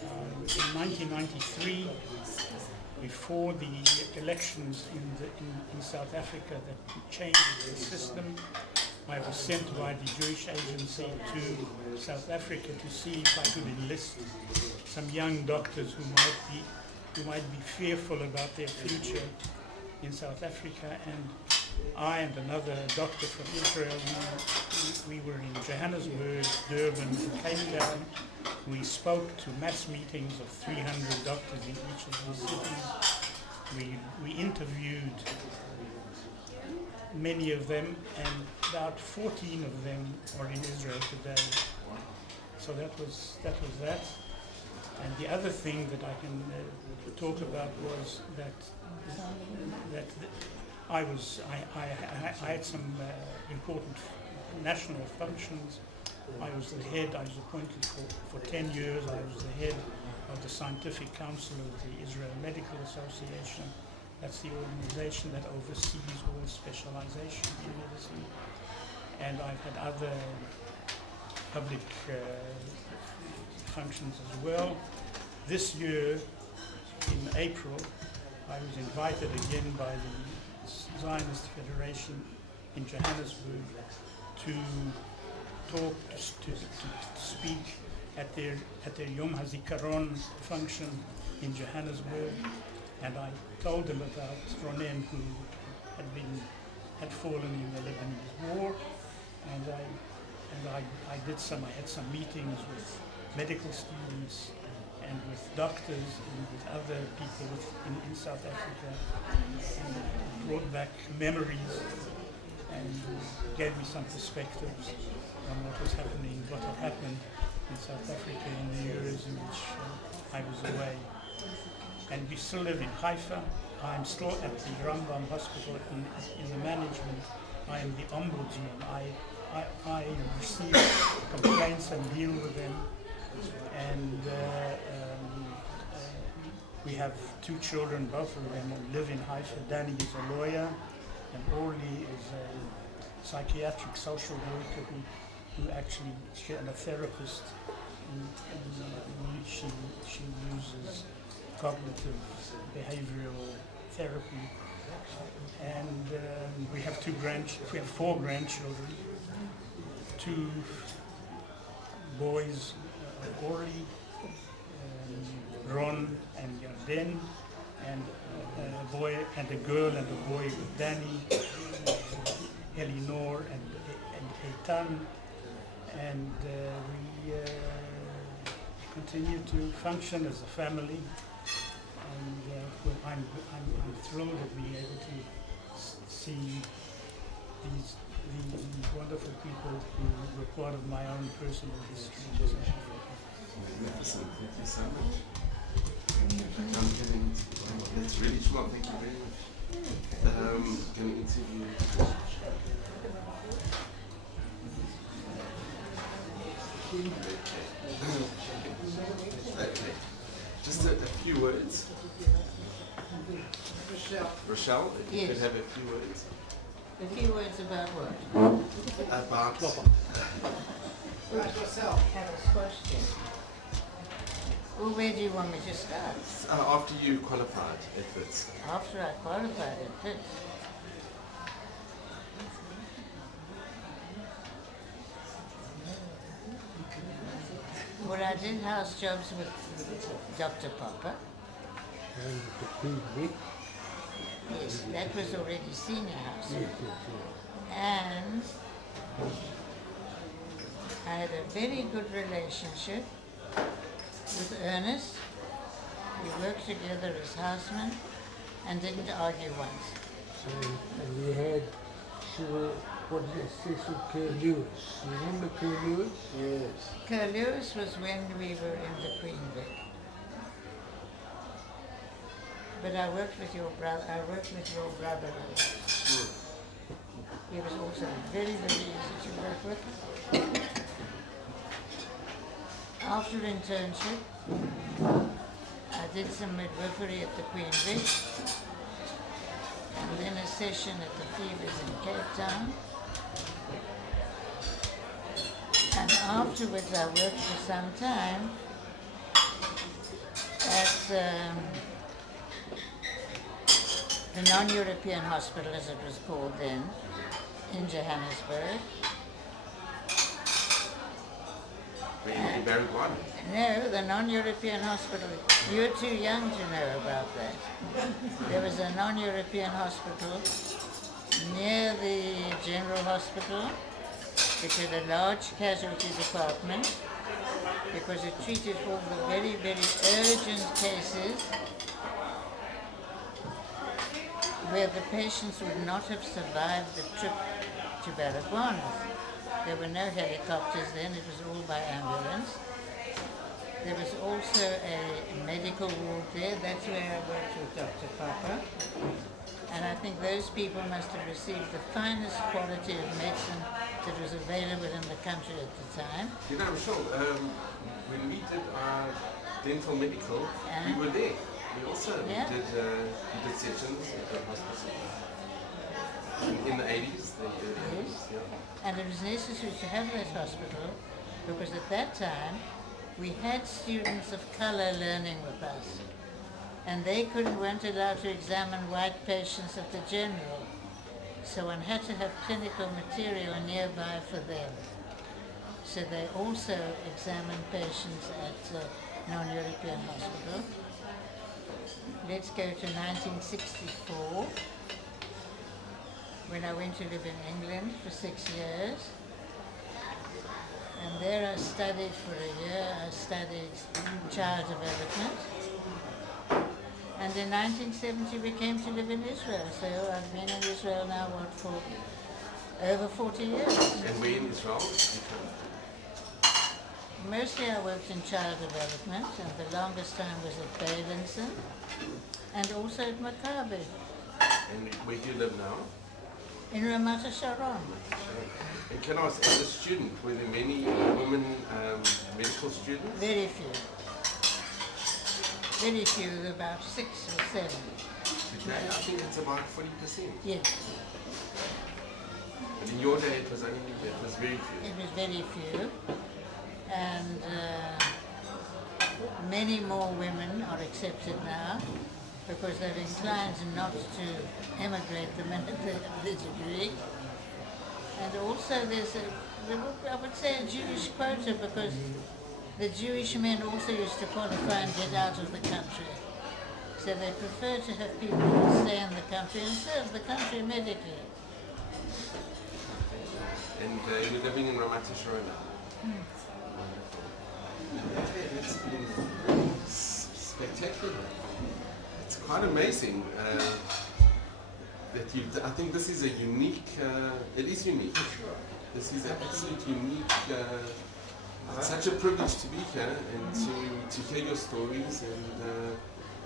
In 1993, before the elections in South Africa that changed the system, I was sent by the Jewish Agency to South Africa to see if I could enlist some young doctors who might be fearful about their future in South Africa. And I and another doctor from Israel, we were in Johannesburg, Durban, Cape Town. We spoke to mass meetings of 300 doctors in each of these cities. We interviewed many of them, and about 14 of them are in Israel today. So that was that. And the other thing that I can talk about was that I had some important national functions. I was appointed for 10 years. I was the head of the Scientific Council of the Israel Medical Association. That's the organization that oversees all specialization in medicine. And I've had other public functions as well. This year, in April, I was invited again by the Zionist Federation in Johannesburg to talk, to speak at their Yom HaZikaron function in Johannesburg, and I told them about Ronen, who had fallen in the Lebanese war, and I had some meetings with medical students and with doctors and with other people in South Africa, and brought back memories and gave me some perspectives on what had happened in South Africa in the years in which I was away. And we still live in Haifa. I'm still at the Rambam Hospital in the management. I am the ombudsman. I receive complaints and deal with them. And we have 2 children, both of them live in Haifa. Danny is a lawyer, and Orly is a psychiatric social worker who actually, and a therapist, and she uses cognitive behavioral therapy. And we have 4 grandchildren, 2 boys, Orly, Ron and Yarden, and a boy and a girl and a boy with Danny, Elinor and Eitan, and we continue to function as a family. And I'm thrilled to be able to see these wonderful people who were part of my own personal history in South Africa. Magnificent, thank you so much. That's really smart, thank you very much. Can you interview? Okay. Just a few words. Rochelle, if you could have a few words. A few words about what? About Have a question. Well, where do you want me to start? after you qualified at Wits. After I qualified at Wits. Well, I did house jobs with Dr. Popper. And the Queen Vic. Yes, that was already senior house. Yes. And I had a very good relationship with Ernest. We worked together as housemen and didn't argue once. And we had Cecil Kerr Lewis. You remember Kerr Lewis? Yes. Kerr Lewis was when we were in the Queen Vic. But I worked with your brother. I worked with your brother. He was also very, very easy to work with. After internship, I did some midwifery at the Queen Vic, and then a session at the Fevers in Cape Town. And afterwards, I worked for some time at the non-European hospital, as it was called then, in Johannesburg. In Baragwana? No, the non-European hospital. You're too young to know about that. There was a non-European hospital near the General Hospital. It had a large casualty department because it treated all the very, very urgent cases where the patients would not have survived the trip to Baragwana. There were no helicopters then, it was all by ambulance. There was also a medical ward there, that's where I worked with Dr. Papa. And I think those people must have received the finest quality of medicine that was available in the country at the time. You know, Michelle, when we did our dental medical, we were there. We also did sessions at the hospital. In the 80s, the early 80s, yeah. And it was necessary to have that hospital because at that time we had students of colour learning with us, and they weren't allowed to examine white patients at the General, so one had to have clinical material nearby for them. So they also examined patients at non-European hospital. Let's go to 1964. When I went to live in England for 6 years. And there I studied for a year. I studied child development. And in 1970 we came to live in Israel. So I've been in Israel now, for over 40 years. And where in Israel? Mostly I worked in child development, and the longest time was at Baylinson, and also at Maccabi. And where do you live now? In Ramat Sharon. And can I ask, as a student, were there many women medical students? Very few. Very few, about 6 or 7. Today, I think it's about 40%. Yes. But in your day, it was very few. It was very few. And many more women are accepted now, because they're inclined not to emigrate the minute they have the degree. And also there's I would say a Jewish quota, because the Jewish men also used to qualify and get out of the country. So they prefer to have people who stay in the country and serve the country medically. And you're living in Ramat Sharon now? It's been spectacular. It's quite amazing that I think this is a unique, it is unique. This is an absolute unique, it's such a privilege to be here and to hear your stories, and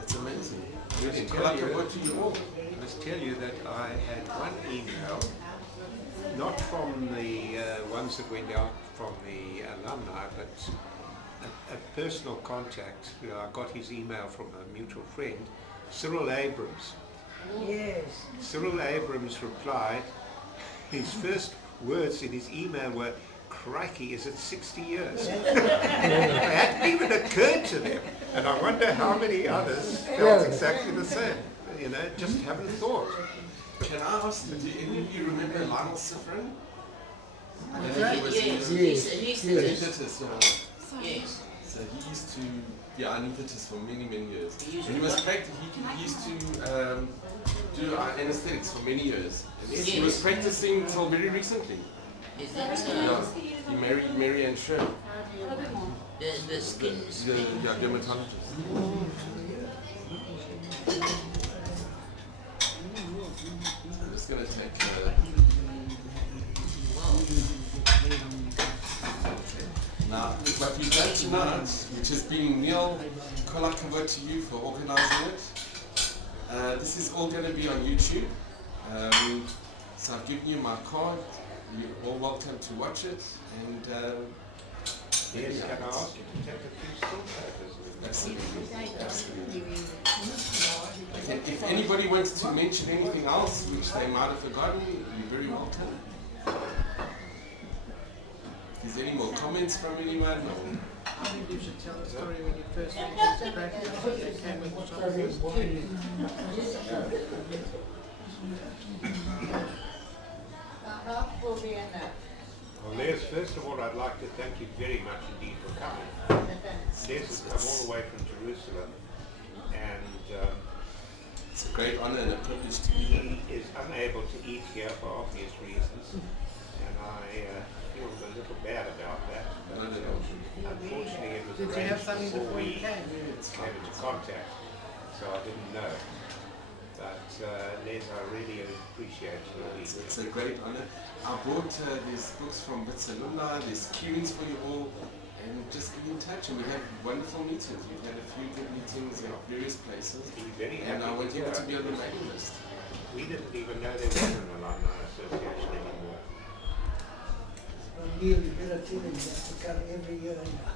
it's amazing. Really, I must tell you that I had one email, not from the ones that went out from the alumni, but a personal contact. I got his email from a mutual friend, Cyril Abrams. Yes. Cyril Abrams replied, his first words in his email were, "Crikey, is it 60 years?" It hadn't even occurred to them. And I wonder how many others felt exactly the same. You know, just haven't thought. Can I ask, do any of you remember Lionel Sifrin? Yes. So he used to be an anaesthetist for many, many years. And he was he used to do anesthetics for many years. And he was practicing until very recently. Is that so? Yeah. He married Mary Ann Sher. The skin Yeah, dermatologist. I'm just going to take now, what we've done tonight, which has been Neil, Kolakava to you for organising it. This is all going to be on YouTube. So I've given you my card. You're all welcome to watch it. And Yes, can I ask you to take a few still photos with me? absolutely. And if anybody wants to mention anything else which they might have forgotten, you're very welcome. Is there any more comments from anyone? I think you should tell the story when you first went into practice. You came with the Half will be enough. Well, Les, first of all, I'd like to thank you very much indeed for coming. Les has come all the way from Jerusalem, and it's a great honor and a privilege to be here. he is unable to eat here for obvious reasons, and I feel a little bad about that. But, unfortunately, it was Did you have arranged something before before we you came? came into contact, so I didn't know. But Les, I really appreciate your being It's a great honor. I brought these books from Wits, there's cues for you all, and just be in touch. And we have wonderful meetings. We've had a few good meetings in various places, and I want you to be on the mailing list. We didn't even know there was an alumni association anymore. Neil, you better tell him he has to come every year now.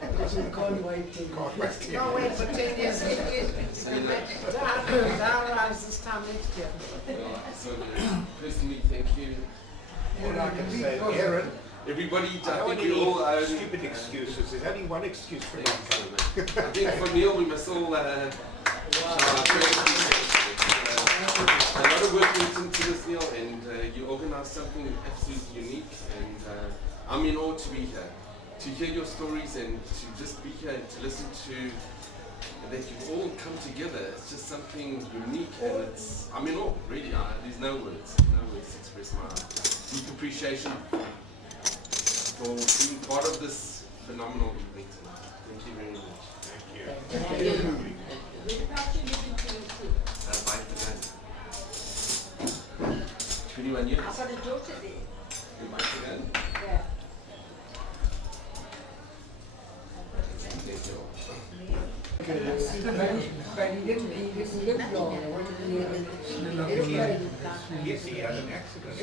Because we can't wait 10 years. Can't wait for 10 years. I'll rise this time next year. So personally, thank you. All I can say, Aaron, Everybody, I I don't think want we all any stupid excuses. There's only one excuse for not coming. I think for Neil, we must all show our appreciation. A lot of work went into this, Neil, and you organised something absolutely unique, and I'm in awe to be here, to hear your stories and to just be here and to listen to that you've all come together. It's just something unique, and it's, I'm in awe, really. There's no words to express my deep appreciation for being part of this phenomenal event tonight. Thank you very much. Thank you. Bye for now. 21 years. I've got a daughter there. You might for that. Yeah. Thank you. But he didn't live long. Yes, he had an accident.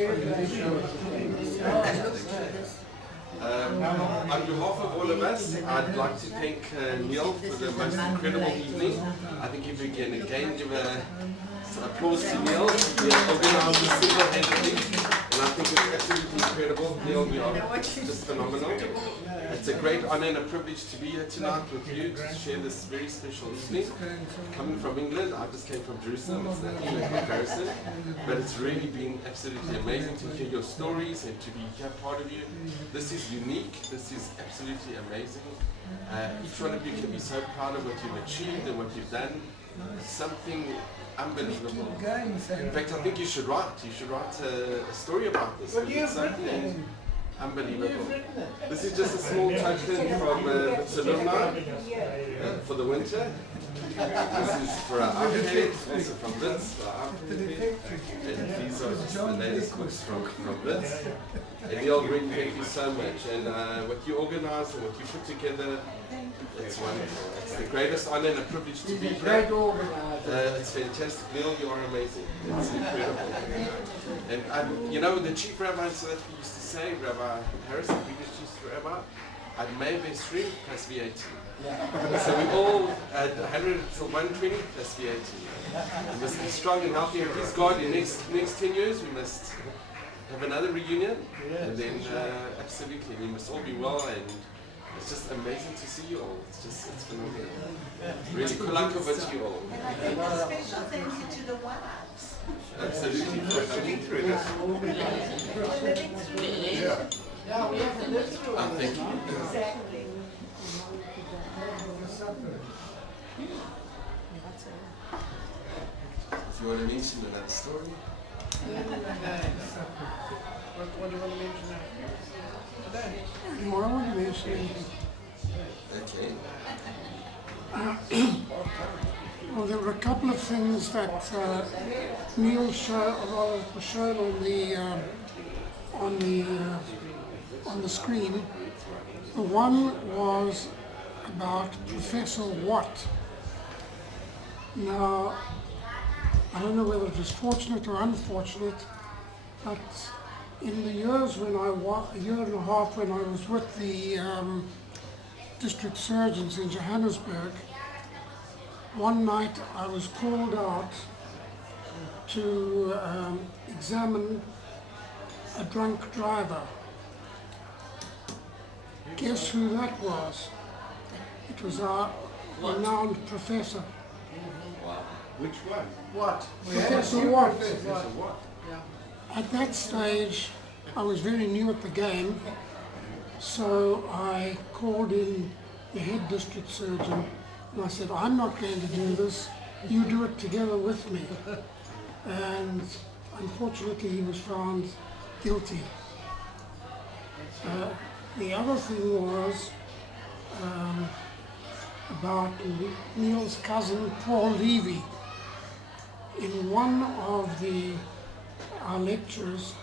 On behalf of all of us, I'd like to thank Neil for the most incredible evening. I think if we can again give some applause to Neil, he organised this single-handedly, and I think it's absolutely incredible. Neil, we are just phenomenal. It's a great honour and a privilege to be here tonight with you to share this very special evening. Coming from England, I just came from Jerusalem, it's nothing in comparison, but it's really been absolutely amazing to hear your stories and to be here part of you. This is unique, this is absolutely amazing. Each one of you can be so proud of what you've achieved and what you've done. It's something unbelievable. In fact, I think you should write a story about this. It's something unbelievable. This is just a small token from Wits alumni for the winter. This is for our architect, also from Wits, for our architect. And these are just the latest books from Wits. And Neil, really thank you so much. And what you organised and what you put together, it's wonderful. It's the greatest honour and a privilege to be here. It's fantastic. Neil, you are amazing. It's incredible. And you know, the chief rabbi in South Africa used to say, Rabbi Harris, the biggest chief rabbi, I'd may be 3 plus VAT. So we all at 100 till 120 plus VAT. We must be strong and healthy, and please God, in the next 10 years we must have another reunion, and then absolutely we must all be well, and it's just amazing to see you all. It's phenomenal. Really kulakovat you all. And I think a special thank you to the wives. Absolutely. For living through this. For living through it. Yeah, we have to live through it. Thank you. Exactly. If you want to mention another story. What do you want to mention now? No, I want to mention anything. Okay. Well, there were a couple of things that Neil showed on the screen. The one was about Professor Watt. Now, I don't know whether it was fortunate or unfortunate, but in the years when a year and a half when I was with the district surgeons in Johannesburg, one night I was called out to examine a drunk driver. Guess who that was? It was our renowned professor. Which one? What? Professor Wits. Professor what? At that stage, I was very new at the game, so I called in the head district surgeon and I said, I'm not going to do this, you do it together with me. And unfortunately he was found guilty. The other thing was about Neil's cousin Paul Levy. In one of our lectures,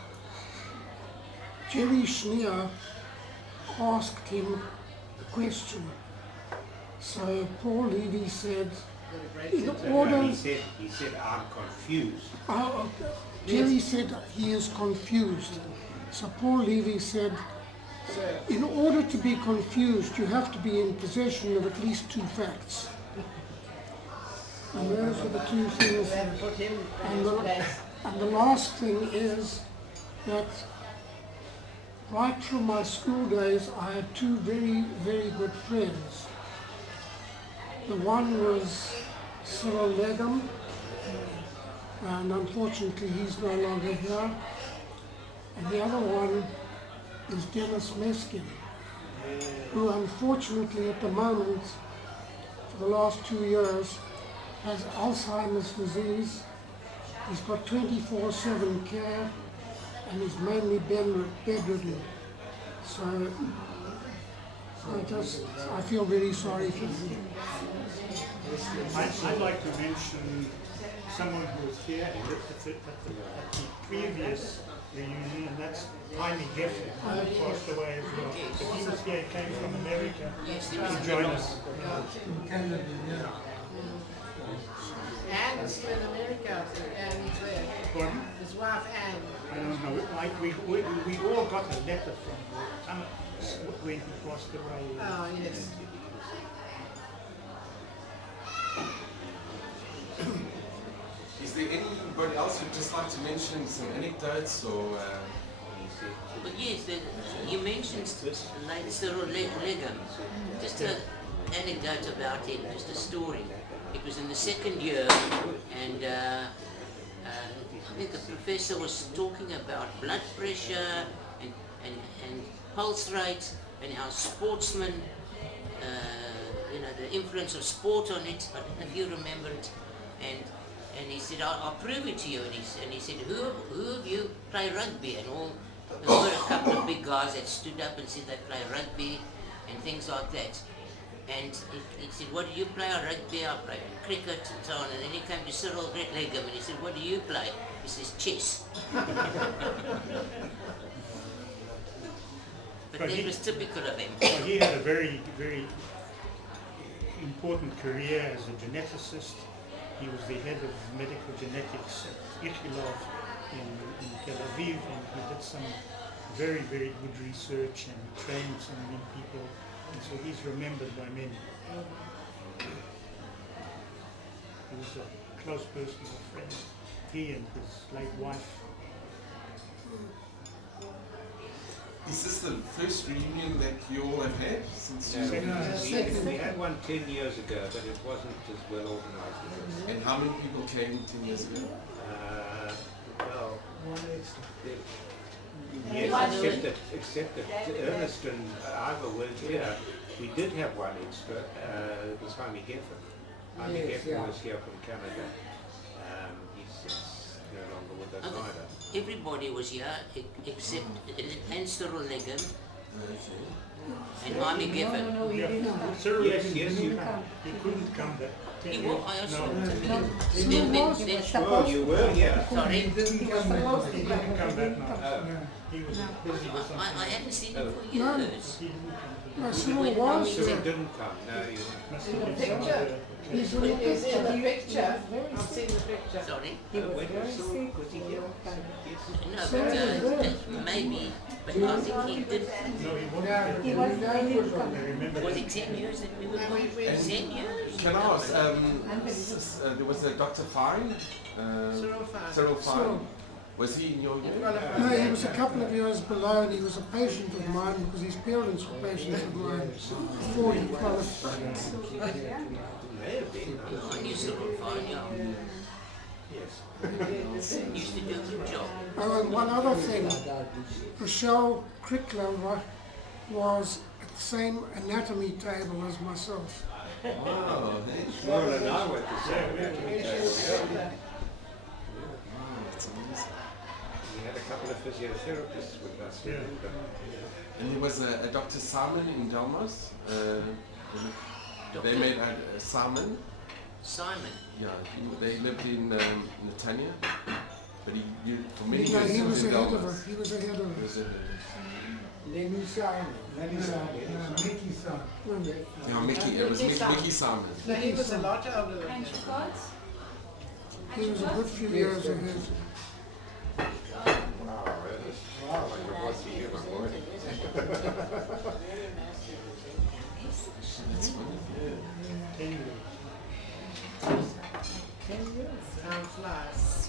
Jerry Schneer asked him a question. So Paul Levy said, in order... He said, I'm confused. Jerry said he is confused. So Paul Levy said, in order to be confused, you have to be in possession of at least two facts. And those are the two things. And the last thing is that right from my school days, I had two very, very good friends. The one was Cyril Legum, and unfortunately he's no longer here. And the other one is Dennis Meskin, who unfortunately at the moment, for the last 2 years, has Alzheimer's disease. He's got 24/7 care and is mainly bedridden. So I feel very sorry for him. I'd like to mention someone who was here at the previous reunion, and that's Jaime Geffen, who passed away as well. But he was here, he came from America to join us. Anne is still in America, and he's there. Pardon? His wife Anne. I don't know. We all got a letter from him when he passed away. Oh, yes. Is there anybody else who'd just like to mention some anecdotes or... But yes, you mentioned late Cyril Legum. Just an anecdote about him, just a story. It was in the second year, and I think the professor was talking about blood pressure and pulse rate and how sportsmen, the influence of sport on it. I don't know if you remember it. And he said, I'll prove it to you. And he said, who of you play rugby? And there were a couple of big guys that stood up and said they play rugby and things like that. And he said, what do you play? I rugby, I play cricket and so on. And then he came to Cyril Legum and he said, what do you play? He says, chess. But that was typical of him. Well, he had a very, very important career as a geneticist. He was the head of medical genetics at Ichilov in Tel Aviv, and he did some very, very good research and trained some many people. And so he's remembered by many. He was a close personal friend, he and his late wife. Is this the first reunion that you all have had since you... We had one 10 years ago, but it wasn't as well organized as this. And how many people came 10 years ago? Yes, except that Ernest and Ivor weren't here. We did have one extra. It was Jaime Geffen. Jaime Geffen was here from Canada. He's no longer with us either. Everybody was here except Cyril Legum and Jaime Geffen. No, he didn't. Cyril Legum he couldn't come back. He was, I also Well, you were here. Sorry? He didn't come back now. He was busy with something. I hadn't seen him for years. He didn't come back. No, Cyril When- was Cyril there. didn't come. No, he In the picture. He's in the He's in the picture. picture. I've seen the picture. Sorry? when was Cyril? Was he here? No, but maybe, but I think he did. No, he wasn't. Yeah, there. he was on there. Remember Was that? it 10 years that we were gone? 10 years? Can I ask, there was a Dr. Fine? Cyril Fine. Cyril Fine. Cyril. Was he in your unit? No, he was a couple of years below, and he was a patient of mine because his parents were patients of mine before he qualified. I knew Cyril Fine, yeah. Used to do a good job. Oh, and one other thing, Rochelle Crickler was at the same anatomy table as myself. Wow, thanks. Cyril and I went to same table. We had a couple of physiotherapists with us. Yeah. And there was a Dr. Simon in Delmas. They made a Simon. Simon. Yeah, they lived in Netanya. But for many No, years he was in ahead of Delmas. her. He was ahead of He her. was a- Lenny Simon. Lenny Simon. Mickey Simon. Yeah, Mickey, it was Mickey Simon. No, he was a lot older than And him. you got? He was a good few years ahead. Wow, that is like a what's he here, my boy? That's funny. 10 years. Time flies.